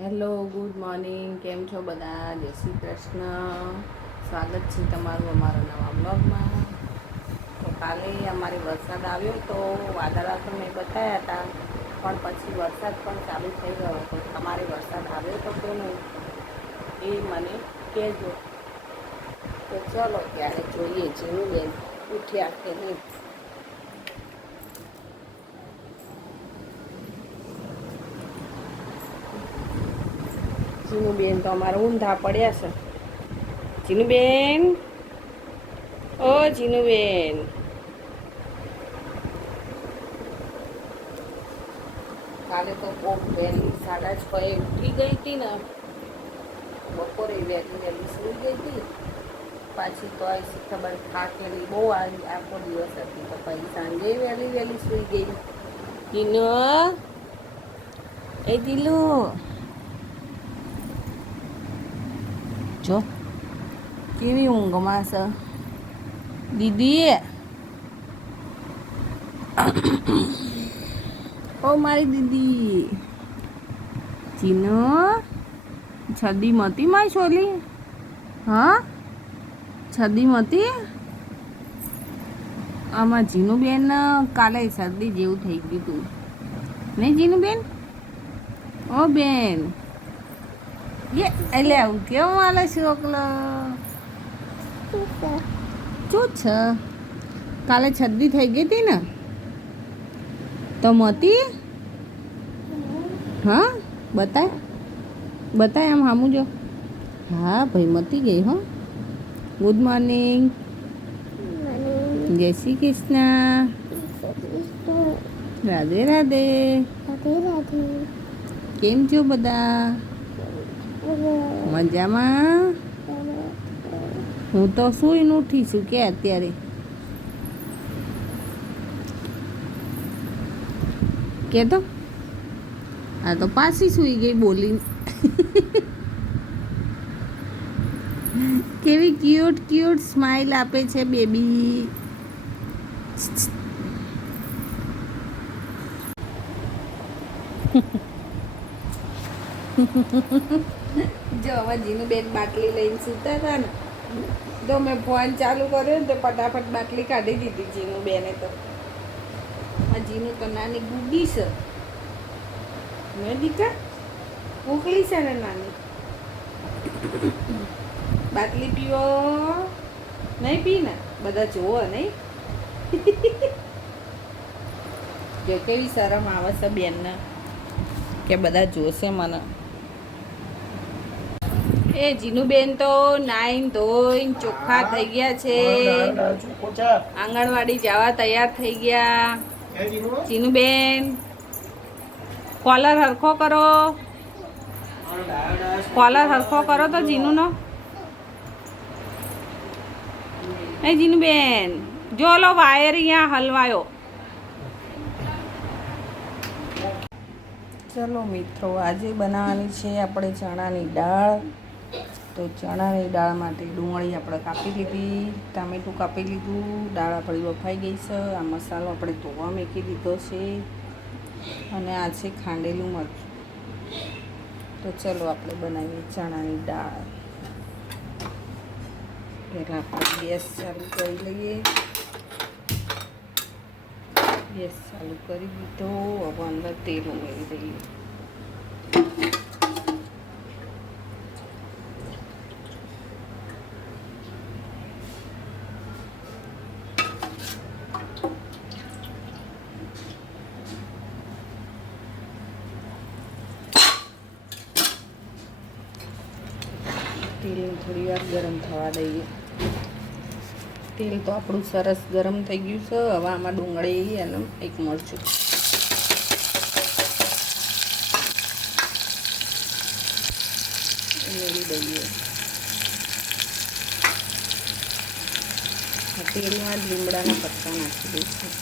Hello, good morning. કેમ છો બધા? જય શ્રી કૃષ્ણ. સ્વાગત છે તમારું અમારા નવા બ્લોગમાં. તો કાલે અમારે વરસાદ આવ્યો તો વાદળા તો મેં બતાવ્યા હતા, પણ પછી વરસાદ પણ ચાલુ થઈ ગયો. તો તમારે વરસાદ આવ્યો તો કે નહીં એ મને કહેજો. તો ચલો ત્યારે જોઈએ જીનુબેન ઉઠ્યા કે નહીં. જીનુબેન તો અમારા ઊંધા પડ્યા છે. જીનુબેન, ઓ જીનુબેન, કાલે તો બહુ વહેલી 6:30 ઉઠી ગઈ હતી ને, બપોરે વહેલી સૂઈ ગઈ હતી. પાછી તો આવી ખબર થાકેલી બહુ આખો દિવસ હતી, તો પછી સાંજે વહેલી સૂઈ ગઈ. જીનો, એ જીલુ જો કેવી ઊંઘમાં છે દીદી. ઓ મારી દીદી જીનો, છદી મતી મારી છોલી? હા, છદી મતી. આમાં જીનુબેન કાલે શરદી જેવું થઈ ગયું હતું નહીં જીનુબેન? ઓ બેન, એટલે આવું કેવું માલે છોકલો? શું છે? કાલે છદી થઈ ગઈ હતી ને તો મતી? હા, બતાય આમ સામું જો. હા ભાઈ, મતી ગઈ. હો, ગુડ મોર્નિંગ, જય શ્રી કૃષ્ણ, રાધે રાધે. કેમ છો બધા? મજામાં? હું તો સૂઈને ઉઠી છું કે અત્યારે. કે તો આ તો પાછી સૂઈ ગઈ બોલીને. કેવી ક્યુટ સ્માઈલ આપે છે બેબી. જો હવે જીનુબેન બાટલી લઈને સૂતા હતા ને, તો મેં ફોન ચાલુ કર્યો ને તો ફટાફટ બાટલી કાઢી દીધી જીનુબેને. તો આ જીનું તો નાની ગુડી છે. મેં દીકરા ઉકળી છે ને નાની. બાટલી પીવો નહીં? પી ને, બધા જોવો નહીં. જો કેવી શરમ આવે છે બેનને કે બધા જોશે મને. એ જીનુબેન તો નાઈન ધોઈને ચોખ્ખા થઈ ગયા છે, આંગણવાડી જવા તૈયાર થઈ ગયા. જીનુબેન, કોલર હરખો કરો, કોલર હરખો કરો તો જીનુનો. એ જીનુબેન, જો ઓલો વાયર અહીંયા હલવાયો. ચલો મિત્રો, આજે બનાવવાની છે આપણે ચણાની દાળ. તો ચણાની દાળ માટે ડુંગળી આપણે કાપી લીધી, ટામેટું કાપી લીધું, દાળ આપણી બફાઈ ગઈ છે. આ મસાલો આપણે ધોવા મૂકી દીધો છે, અને આ છે ખાંડેલું મરચું. તો ચલો આપણે બનાવીએ ચણાની દાળ. પહેલાં આપણે ગેસ ચાલુ કરી લઈએ. ગેસ ચાલુ કરી દીધો. હવે અંદર તેલ ઉમેરી દઈએ. તેલ થોડી વાર ગરમ થવા દઈએ. તેલ તો આપણું સરસ ગરમ થઈ ગયું છે. હવે આમાં ડુંગળી અને એક મરચું ઉમેરી દઈએ. તેલમાં જ લીમડાના પત્તા નાખી દઈશું.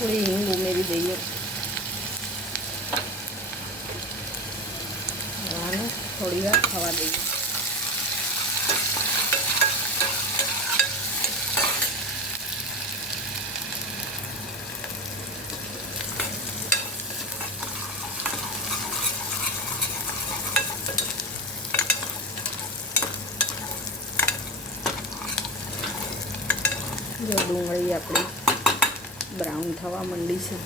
થોડી હિંગ ઉમેરી દઈએ. આને થોડી વાર થવા દઈએ. જો ડુંગળી આપણી બ્રાઉન થવા માંડી છે.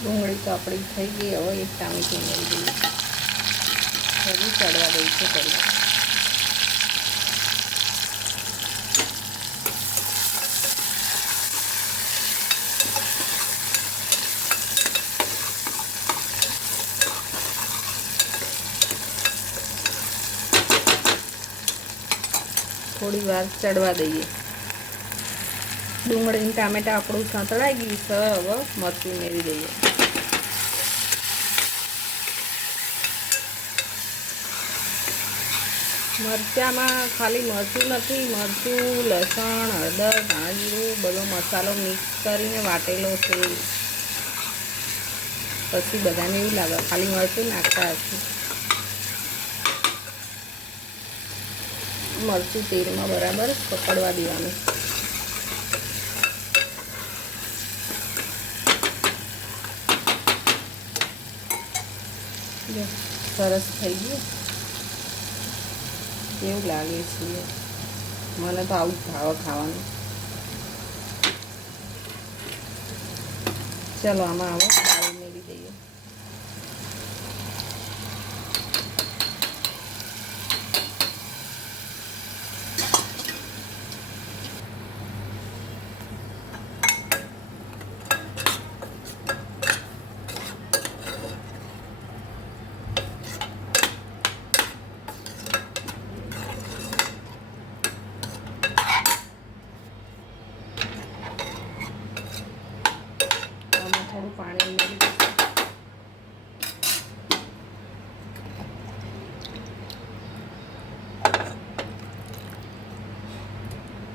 ડુંગળી તો આપણી થઈ ગઈ. હવે એક ટામેટું ઉમેરી દઈએ. હજી ચડવા દઈશું કરી. થોડી વાર ચડવા દઈએ. ડુંગળી ટામેટા આપણું સંતળાઈ ગયું છે. હવે મરચું ઉમેરી દઈએ. મરચાંમાં ખાલી મરચું નથી, મરચું, લસણ, હળદર, ધાણા જીરું બધો મસાલો મિક્સ કરીને વાટેલો છે. પછી બધાને એવું લાગે ખાલી મરચું નાખતા હશે. મરચું તેલમાં બરાબર પકડવા દેવાનું. જો સરસ થઈ ગયું. કેવું લાગે છે? મને તો આવું જ ભાવે ખાવાનું. ચલો આમાં આવો દાળ ઉમેરી દઈએ. થોડું પાણી ઉમેરી દઈએ.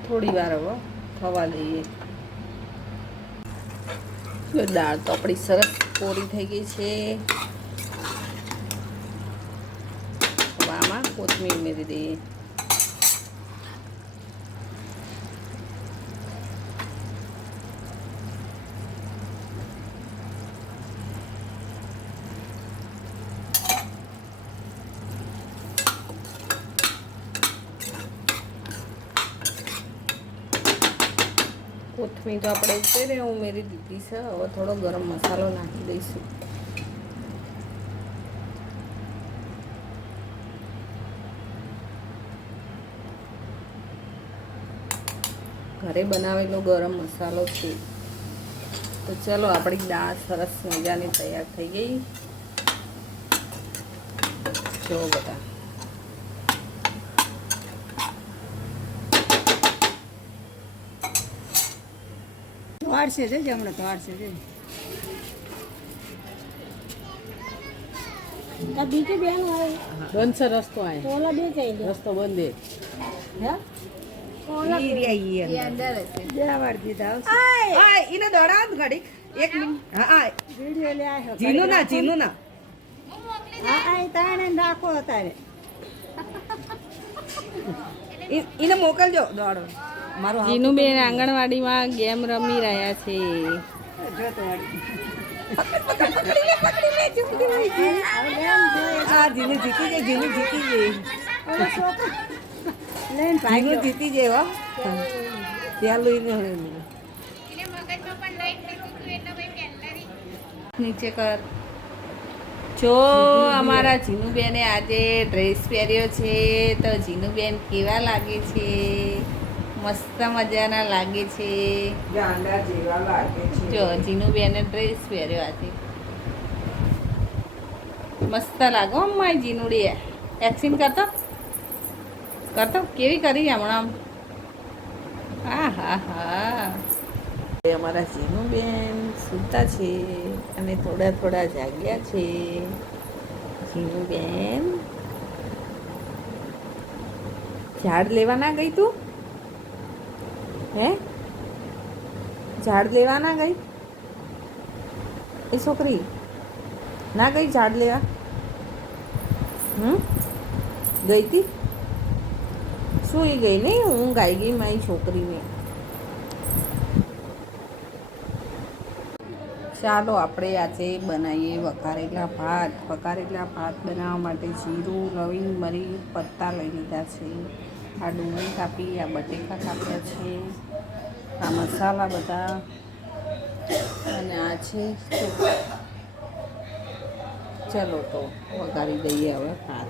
થોડી વાર હવે થવા દઈએ. દાળ તો આપણી સરસ કોરી થઈ ગઈ છે. આમાં કોથમીર ઉમેરી દઈએ. કોથમીર તો આપણે ઉતરે ઉમેરી દીધી છે. હવે થોડો ગરમ મસાલો નાખી દઈશું. ઘરે બનાવેલો ગરમ મસાલો છે. તો ચલો આપણી દાળ સરસ મજાની તૈયાર થઈ ગઈ. જો બધા વાળશે છે હમણાં તો વાળશે છે. બીજી બેન આવે બંધ છે રસ્તો. આ ઓલા બે ચાઈ રસ્તો બંધ. હે ઓલા એને દોડા ઘડી 1 મિનિટ. હા વિડિયો લે આયો જીનું ના હા આ તાણે રાખો અત્યારે એને મોકલજો દોડો. મારું જીનુબેન આંગણવાડીમાં ગેમ રમી રહ્યા છે. જીનું જીતી ગઈ. જીનું જીતી ગઈ. જીનું જીતી જાય. ત્યાં લઈને નીચે કર. જો અમારા જીનુબેને આજે ડ્રેસ પહેર્યો છે. તો જીનુબેન કેવા લાગે છે? મસ્ત મજાના લાગે છે. ગાંડા જેવા લાગે છે. જો જીનુબેને ડ્રેસ પહેર્યો આજે. મસ્ત લાગો મારી જીનુડી. એક્શન કરતો કેવી કરી હમણાં. હા હા હા. અમારા જીનુબેન સૂતા છે અને થોડા થોડા જાગ્યા છે. જીનુબેન ઝાડ લેવા ના ગઈ તું? હે, ઝાડ લેવા ના ગઈ એ છોકરી? ના ગઈ ઝાડ લેવા? ગઈ તી? સુઈ ગઈ નહીં? ઊંઘ આવી ગઈ મારી છોકરીને. ચાલો આપણે આજે બનાવીએ વઘારેલા ભાત. વઘારેલા ભાત બનાવવા માટે જીરું, લવિંગ, મરી, પત્તા લઈ લીધા છે. આ ડુંગળી કાપી, આ બટેકા કાપ્યા છે, આ મસાલા બધા, અને આ છે ચોખા. ચલો તો વઘારી દઈએ હવે ભાત.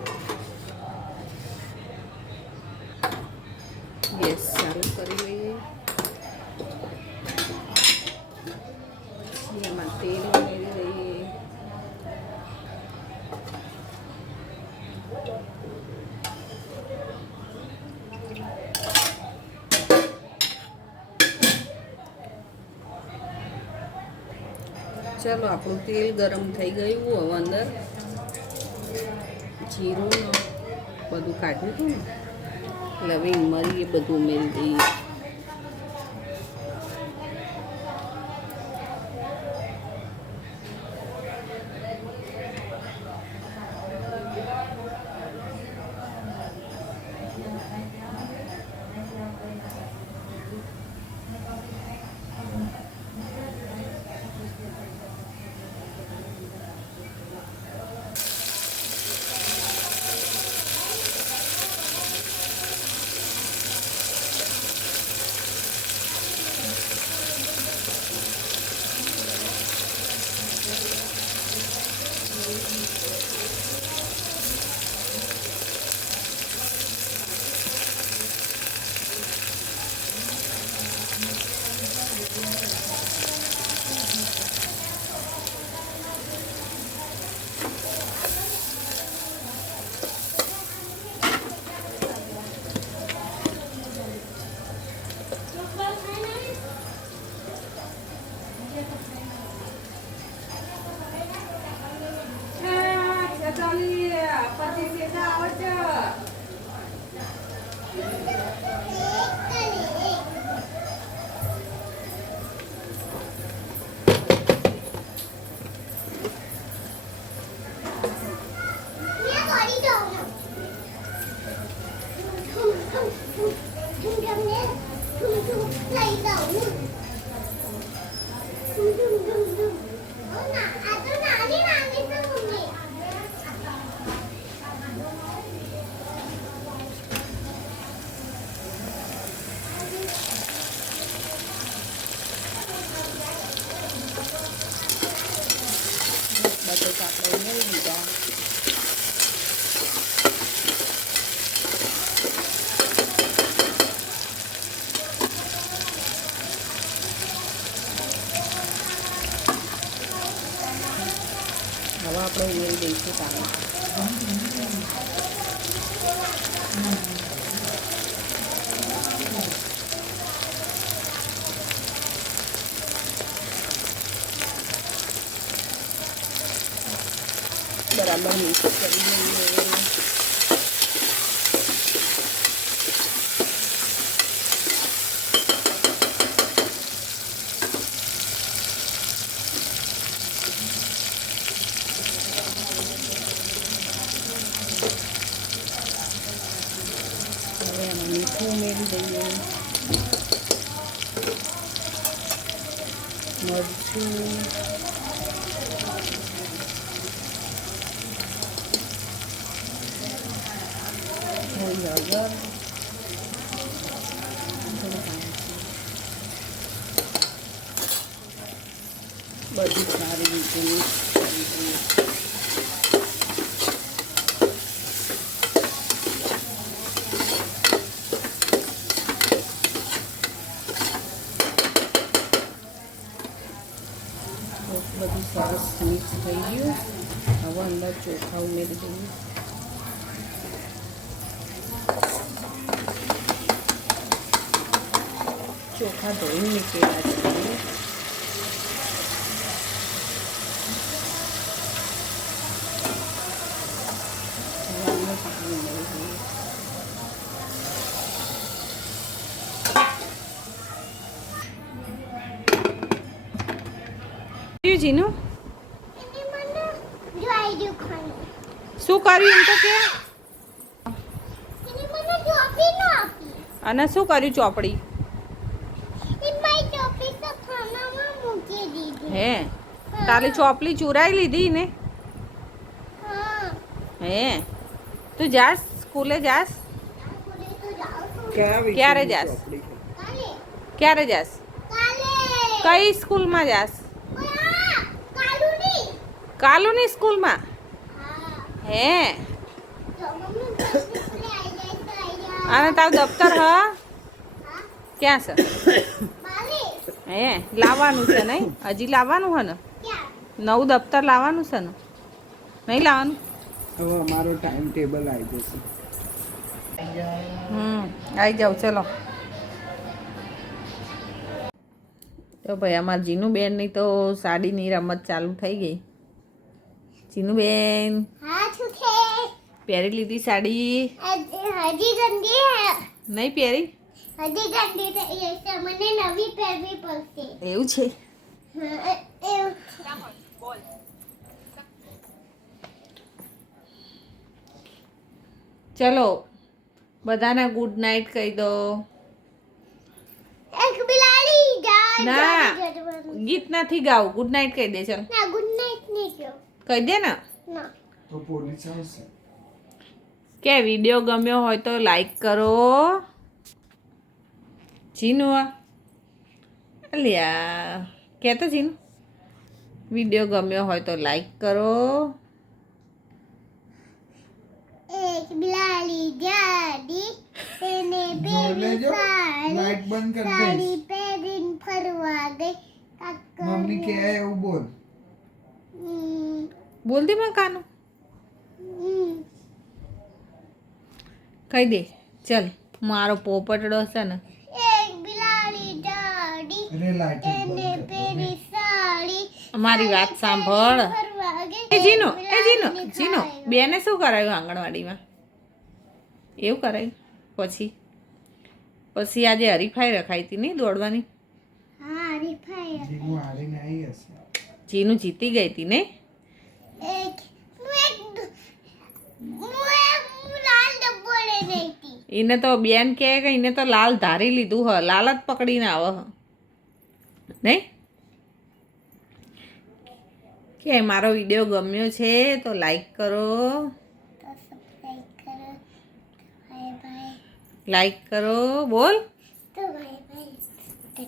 ગેસ ચાલુ કરી લઈએ. એમાં તેલ ઉમેરી દઈએ. ચલો આપણું તેલ ગરમ થઈ ગયું. હવે અંદર જીરું બધું કાઢ્યું હતું ને, લવિંગ, મરી એ બધું ઉમેરી દઈએ. બટેકા આપણે ઉમેરી દીધા. હવે આપણે ઉમેરી દઈશું ટામેટા. બરાબર મિક્સ કરી લઈએ. હવે એમાં મીઠું ઉમેરી દઈએ, મરચું, હળદર, બધું સારી રીતે મિક્સ કરી દઈએ. બધું સરસ મિક્સ થઈ ગયું. હવે અંદર ચોખા ઉમેરી દઈએ. ચોખા ધોઈને મૂકેલા છે. પાણી ઉમેરી દઈએ. થયું જીનું? એને મને જોઈ દઉં ખાલી. શું કર્યું એમ તો કે? એને મને ચોપડી ન આપી. અને શું કર્યું ચોપડી? એ ભાઈ ચોપડી તો ખાનામાં મૂકી દીધી. હે તારી ચોપડી ચોરાઈ લીધી ને? હા. હે તું જાસ સ્કૂલે જાસ? સ્કૂલે તો જાઉં છું. ક્યારે જાસ? કાલે. ક્યારે જાસ? કાલે. કઈ સ્કૂલમાં જાસ? ઓયા, કાલુની. કાલુની સ્કૂલમાં? હા. હે તો મમ્મી સ્કૂલે આવી જાય તો આવી જાય. અને તારું દફતર હ હા. ક્યાં છે? મારે. હે લાવવાનું છે નહીં? હજી લાવવાનું હે ને? ક્યાં? નવું દફતર લાવવાનું છે ને? નહીં લાવવાનું? હવે અમારો ટાઈમ ટેબલ આવી જશે. આવી જાઓ ચલો. તો ભાઈ અમારા જીનુબેનની તો સાડીની રમત ચાલુ થઈ ગઈ. જીનુબેન હા શું છે? પહેરી લીધી સાડી? હજી ગંદી હે. નહીં પહેરી? હજી ગંદી થઈ જશે. મને નવી પહેરવી પડશે. એવું છે? હા, એવું. ચલો બધાને ગુડ નાઇટ કહી દો. એક બિલાડી જા ના. જા, જા. ગીત નથી ગાવું, ગુડ નાઇટ કહી દે. ચલ ના ગુડ નાઈટ નહીં કહો. કહી દે ને. ના. તો પોલીસ આવશે. કે વિડીયો ગમ્યો હોય તો લાઈક કરો. જીનુ અલ્યા કે તો જીનુ વિડીયો ગમ્યો હોય તો લાઈક કરો. એક બિલાડી જાડી તેને જોઈ પહેરી લેજો. સાડી લાઈટ બંધ કરી સાડી દઈશ. પહેરીને ફરવા ગઈ મમ્મી કે એવું બોલ. બોલતી માં કાનું હમ. કહી દે. ચલ મારો પોપટડો છે ને એક બિલાડી જાડી અરે લાઈટ જ તેને બંધ કરી પહેરી સાડી અમારી વાત સાંભળ. ફરવા ગઈ એ જીનો બિલાડીને જીનો ખાઈ બેને શું કરાયું આંગણવાડીમાં? એવું કરાયું? પછી આજે હરીફાઈ રખાઈ હતી નહીં દોડવાની? હા રીફાઈ જીનું હારીને આવી હશે. જીનું જીતી ગઈ હતી ને? એક લાલ ડબ્બો લઈને આવી એને તો બેન કહે કે એને તો લાલ ધારી લીધું હ, લાલ જ પકડીને આવે હ નહીં? કે મારો વિડીયો ગમ્યો છે તો લાઈક કરો. તો સબસ્ક્રાઇબ કરો. Bye bye. લાઈક કરો. બોલ. તો બાય બાય.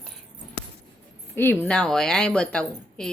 એમ ના હોય આ બતાવું એ